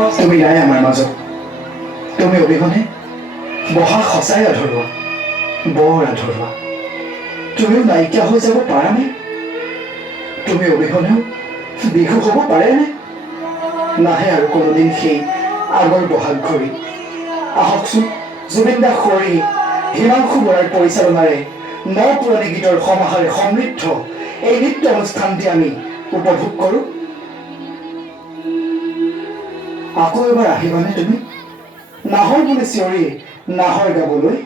তুমি নাই আমাৰ মাজত। তুমি অবিহনে বহা সঁচাই আধৰুৱা, বৰ আধৰুৱা। তুমিও নাইকিয়া হৈ যাব পাৰানে? তুমি অবিহনেও বিহু হ'ব পাৰেনে? নাহে আৰু কোনোদিন সেই আগৰ বহাগ ঘূৰি। আহকচোন জুবিন দা খৰি, হিমাংশু বৰাৰ পৰিচালনাৰে ন পুৰণি গীতৰ সমাহাৰে সমৃদ্ধ এই নৃত্য অনুষ্ঠানটি আমি উপভোগ কৰোঁ। আকৌ এবাৰ আহিবানে তুমি? নাহৰ বুলি চিঞৰি নাহৰ গাবলৈ।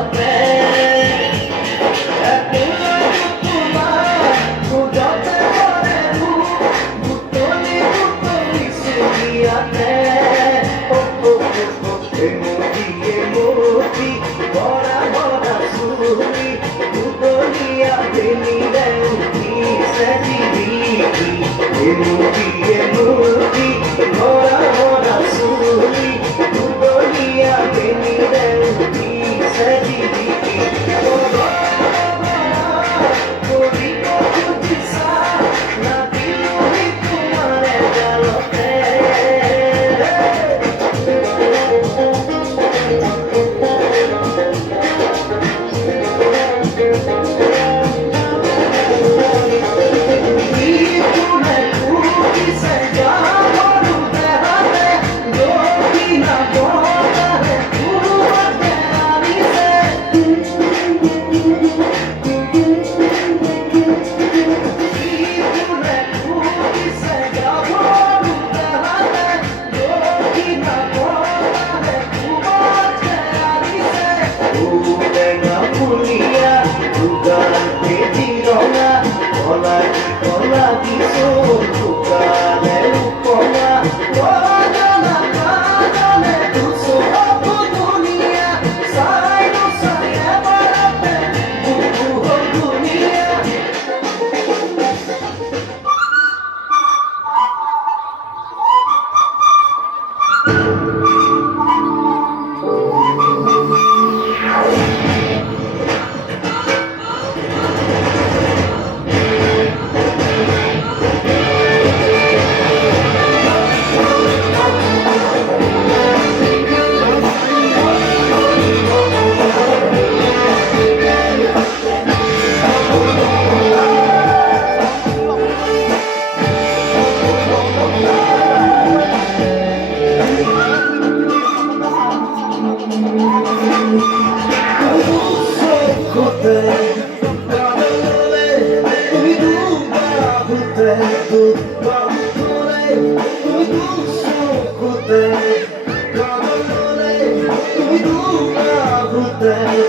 Thank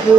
you.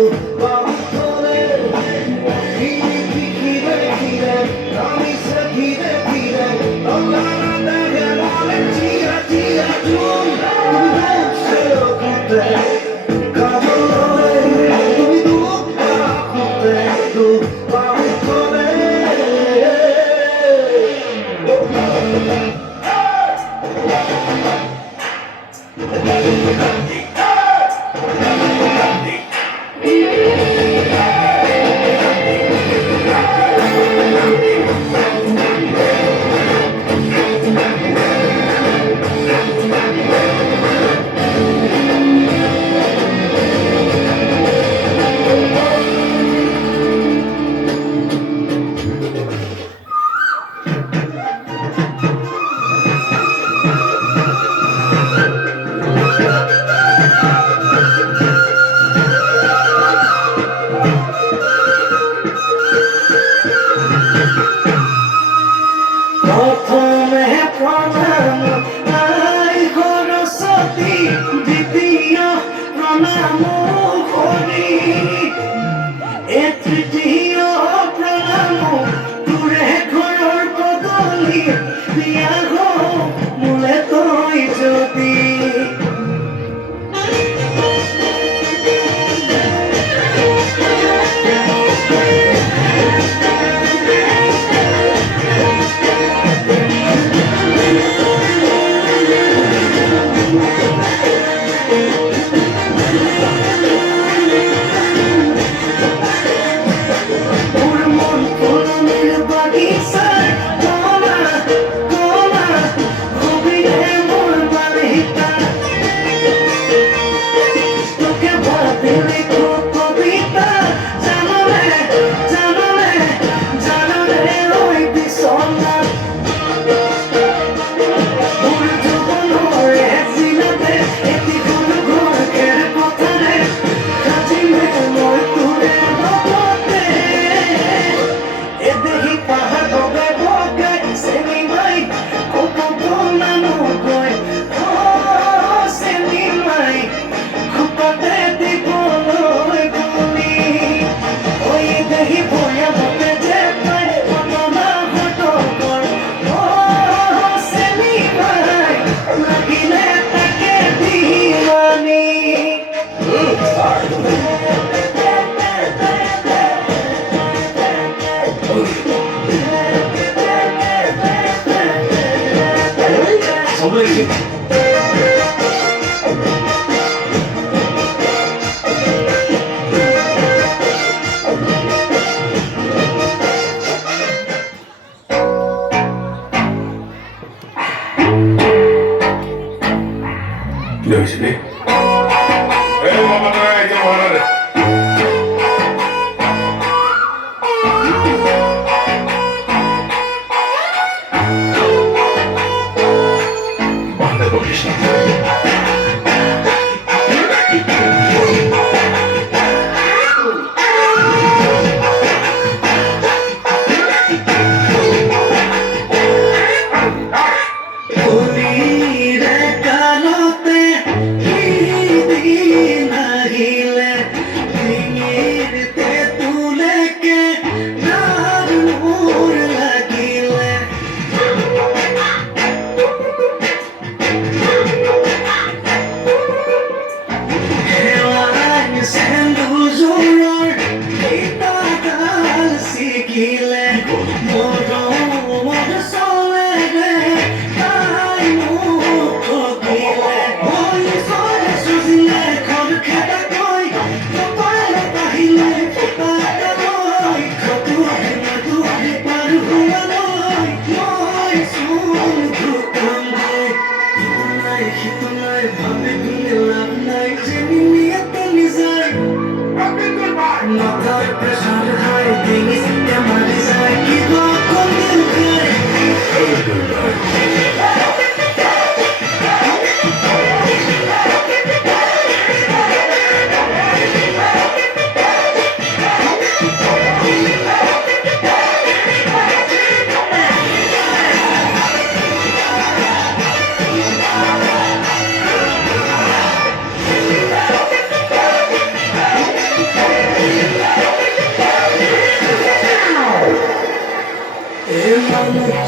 মাথার প্রেশার হাই ভেঙে মারি যায় কি কোন দিন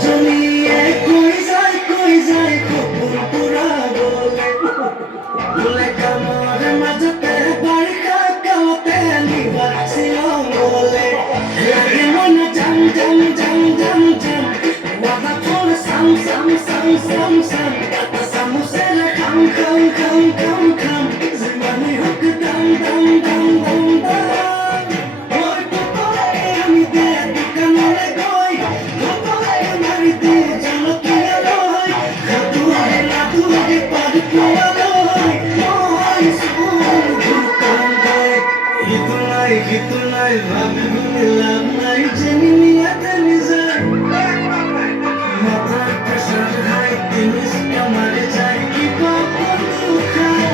জমিয়ে কই যায় খবর পুরা বলে বলে কামার মাঝতে বাড়িটা কাওতে নিবা ছিল বলে লাগে মনে জাম জাম জাম জাম জাম ওয়াদা করে সাম সাম সাম সাম সাম সামুসের খাম খাম খাম খাম খাম জীবনে হোক দাম দাম দাম দাম দাম ওই পুতলে আমি দে দোকানে গই পুতলে মারিতে জানো কি লয় খাতুরে লাতুরে পাদ কুয়া লয় ওই সুর ঘুরতাম গায় গীত নাই ভাবি লাভ নাই জেনে নিয়াতে নিজের মাথার প্রেশার হাই জিনিসটা মারে যায় কি কখন খায়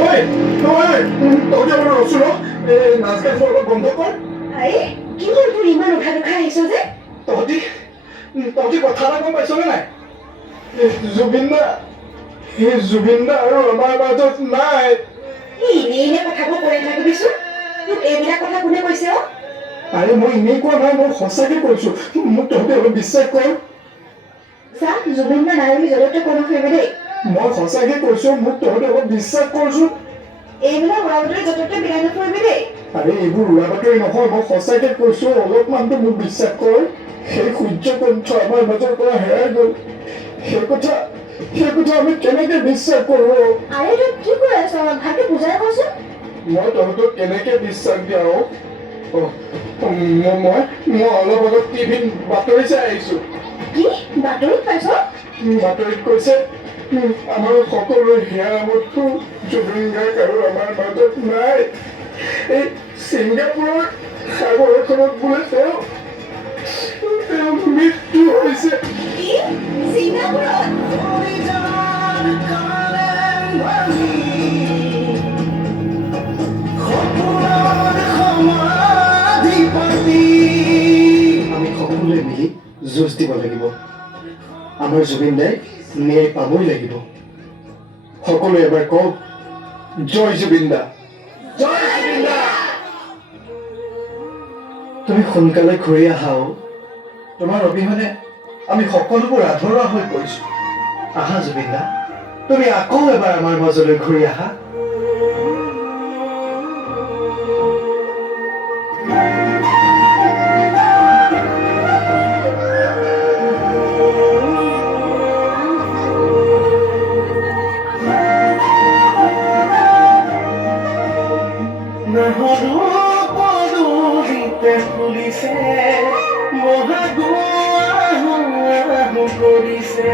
ঐ তই যে আমাৰ ৰচুন নাচ গান অলপ বন্ধ কৰ আৰে কি হ'ল তোৰ ইমান উঠা দুখা আহিছ যে তহঁতি কথা এটা গম পাইছনে নাই জুবিন দা আৰু আমাৰ মাজত নাই এনে কথাবোৰ কৈ নাথাকিবিচোন তোক এইবিলাক কথা কোনে কৈছে অ আৰে মই এনেই কোৱা নাই মই সঁচাকৈ কৈছোঁ মোক তহঁতি অলপ বিশ্বাস কৰ চা জুবিন দা নাই বুলি জগতে কোনো ফুৰিবি দেই মই সঁচাকৈ কৈছোঁ মোক তহঁতি অলপ বিশ্বাস কৰচোন এইবিলাক উৰা বতৰি য'তে বিলাই নফুৰিবি দেই আৰে এইবোৰ উৰা বাতৰি নহয় মই সঁচাকৈ কৈছোঁ অলপমানতো মোক বিশ্বাস কৰ সেই সূৰ্যকণ্ঠ আমাৰ মাজৰ পৰা হেৰাই গ'ল সেই কথা আমি কেনেকৈ বিশ্বাস কৰোঁ আৰে তই কি কৈ আছ ভালকে বুজাই কচোন মই তহঁতক কেনেকৈ বিশ্বাস দিয়াওঁ মই অলপ আগত টিভিত বাতৰি চাই আহিছোঁ কি বাতৰিত পাইছ বাতৰিত কৈছে আমাৰ সকলো হিয়ামতো জুবিন গাৰ্গ আৰু আমাৰ মাজত নাই এই ছিংগাপুৰৰ সাগৰ এখনত বোলে তেওঁৰ মৃত্যু হৈছে কি ছিংগাপুৰত আমি সকলোৱে মিলি যুঁজ দিব লাগিব আমাৰ জুবিন দাই ন্যায় পাবই লাগিব সকলোৱে এবাৰ কওক জয় জুবিন দা জয় জুবিন দা তুমি সোনকালে ঘূৰি আহাও তোমাৰ অবিহনে আমি সকলোবোৰ আধৰুৱা হৈ পৰিছো আহা জুবিন দা তুমি আকৌ এবাৰ আমাৰ মাজলৈ ঘূৰি আহা ফুলিছে মহাগুৱা কৰিছে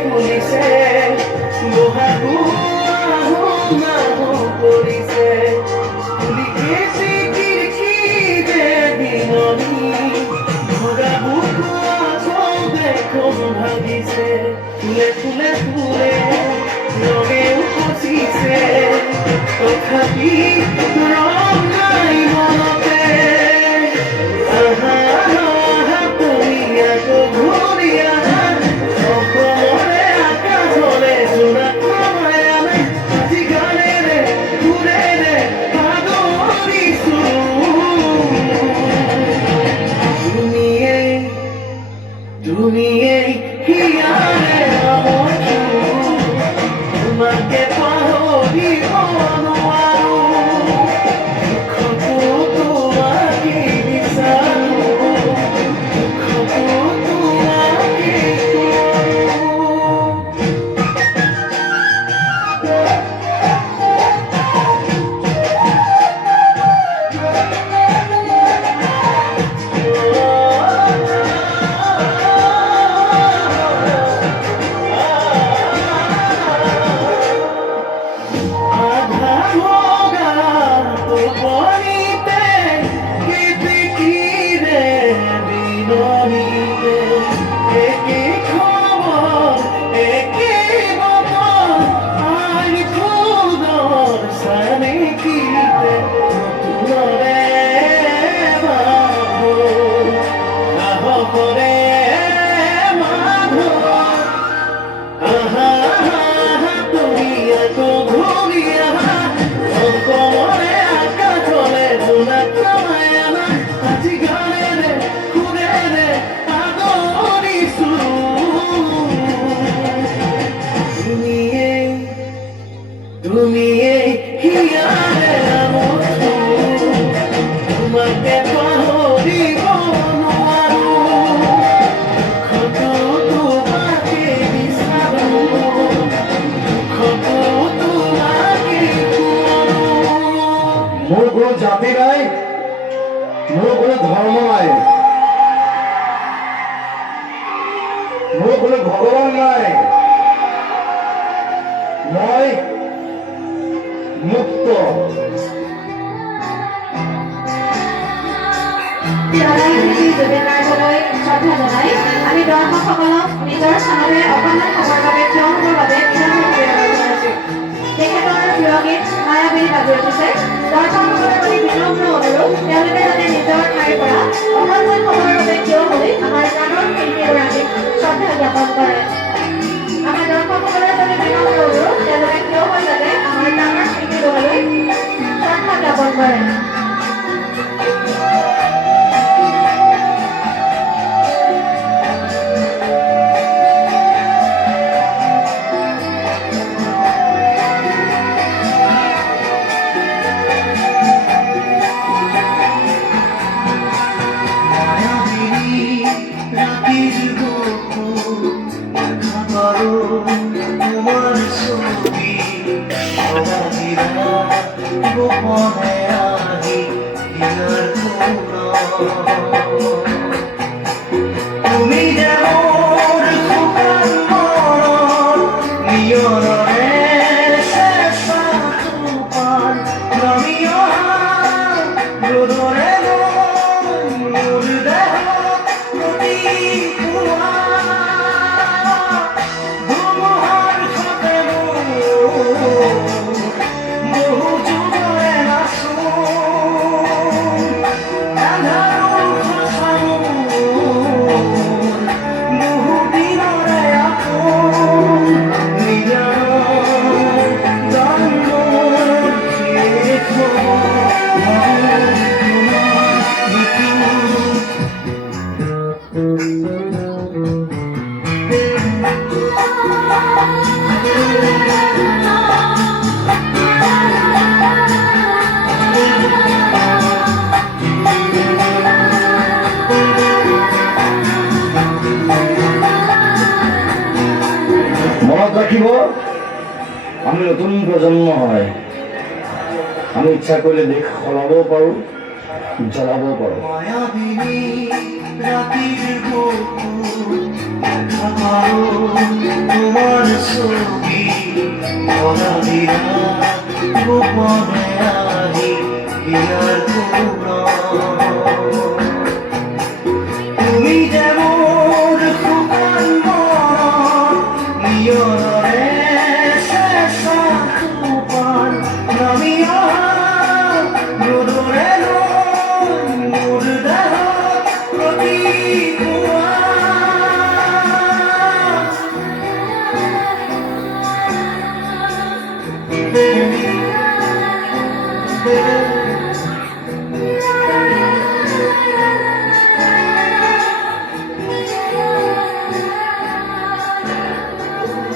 ফুলিছে মহাগুৱা কৰিছে ফুলি গেছে খিৰিকীতে বিননি ভগা ভাগিছে ফুলে ফুলে ফুলে ৰঙে উপচিছে তথাপি ৰং নাই মনতে আহা তুমি আকৌ ঘূৰি আহা অসমৰে আকাশলে জোৰা আমি আজি গানেৰে সুৰেৰে আদৰিছো তুমি এই হিয়াৰে তুমি এই হিয়াৰে নামত তোমাকে পাহৰিব নোৱাৰো দুখতো তোমাকে বিচাৰো দুখতো তোমাকে কোৰো মোৰ কোনো জাতি নাই, মোৰ কোনো ধৰ্ম নাই, মোৰ কোনো ভগৱান নাই। মই মুক্ত। জুবিন গাৰ্গলৈ শ্ৰদ্ধা জনাই আমি দৰ্শকসকলক নিজৰ স্থানতে অকণমান সময়ৰ বাবে থিয় হ'বৰ বাবে বিনম্ৰ জনাইছোঁ। তেখেতৰ প্ৰিয় গীত মায়াবিনী বাজি উঠিছে। দৰ্শকসকলৰ প্ৰতি বিনম্ৰ অনুৰোধ, তেওঁলোকে যাতে নিজৰ ঠাইৰ পৰা অকণমান সময়ৰ বাবে থিয় হৈ আমাৰ গানৰ শিল্পীগৰাকীক শ্ৰদ্ধা জ্ঞাপন কৰে। আমাৰ দৰ্শকসকলৰ প্ৰতি বিনম্ৰ অনুৰোধ, তেওঁলোকে থিয় হৈ যাতে আমাৰ গানৰ শিল্পীগৰাকীক শ্ৰদ্ধা জ্ঞাপন কৰে। তুমি যেমন শুকান মৰণ নিয়নৰে শেষা তুফান ৰমিয়া ৰোদৰে মোৰ দেহ প্ৰতি ধুমুহাৰ সাথে বহু যুগৰে নাচো মনত ৰাখিব, আমি নতুন প্ৰজন্ম হয়। আমি ইচ্ছা কৰিলে দেশ সলাব পাৰোঁ, জ্বলাব পাৰোঁ। মায়াবিনী রাতের বুকু দেখা পারো তোমার ছবি অনাদিরা গোপনে আহি হিয়ার তুমি যেমন শুকান মরণ নিয়নরে শেষা তুফান নামিয়া রোদরে মোর দেহ প্রতি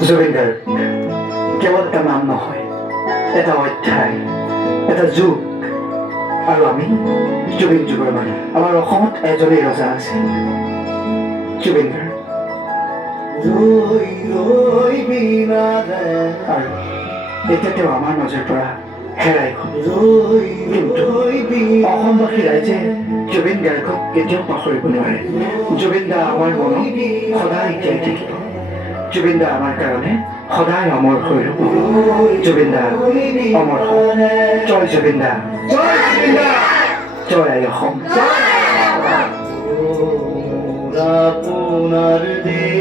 জুবিন গাৰ্গ কেৱল এটা নাম নহয়, এটা অধ্যায়, এটা যুগ। আৰু আমি জুবিন যুগৰ মানুহ। আমাৰ অসমত এজনেই ৰজা আছিল, জুবিন গাৰ্গ। ৰই ৰই বিনা দেয় আৰু এতিয়া তেওঁ আমাৰ মাজৰ পৰা হেৰাই গ'ল। ৰই কিন্তু ৰই বিনা অসমবাসী ৰাইজে জুবিন গাৰ্গক কেতিয়াও পাহৰিব নোৱাৰে। জুবিন দা আমাৰ মনত সদায় জীয়াই থাকিব। জুবিন দা আমাৰ কাৰণে সদায় অমৰ হৈ ৰ'ব। জুবিন দা অমৰ হওক। জয় জুবিন দা, জয় জুবিন দা, জয় আই অসম। আপনার দেশ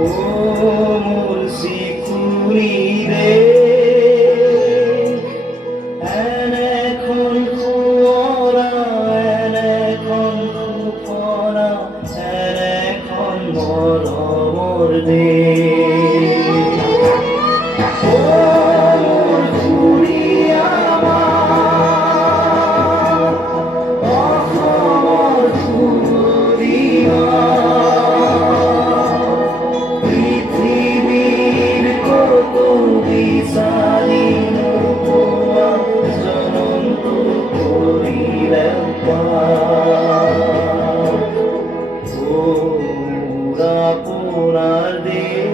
ও মোর শিকুরি রে এখন কুয়ারা এখন কুপরা এখন মরমর দেশ ও মোর খুড়ি আমার অসমর খুড়িয়া পৃথিবীর কত সোনার দিন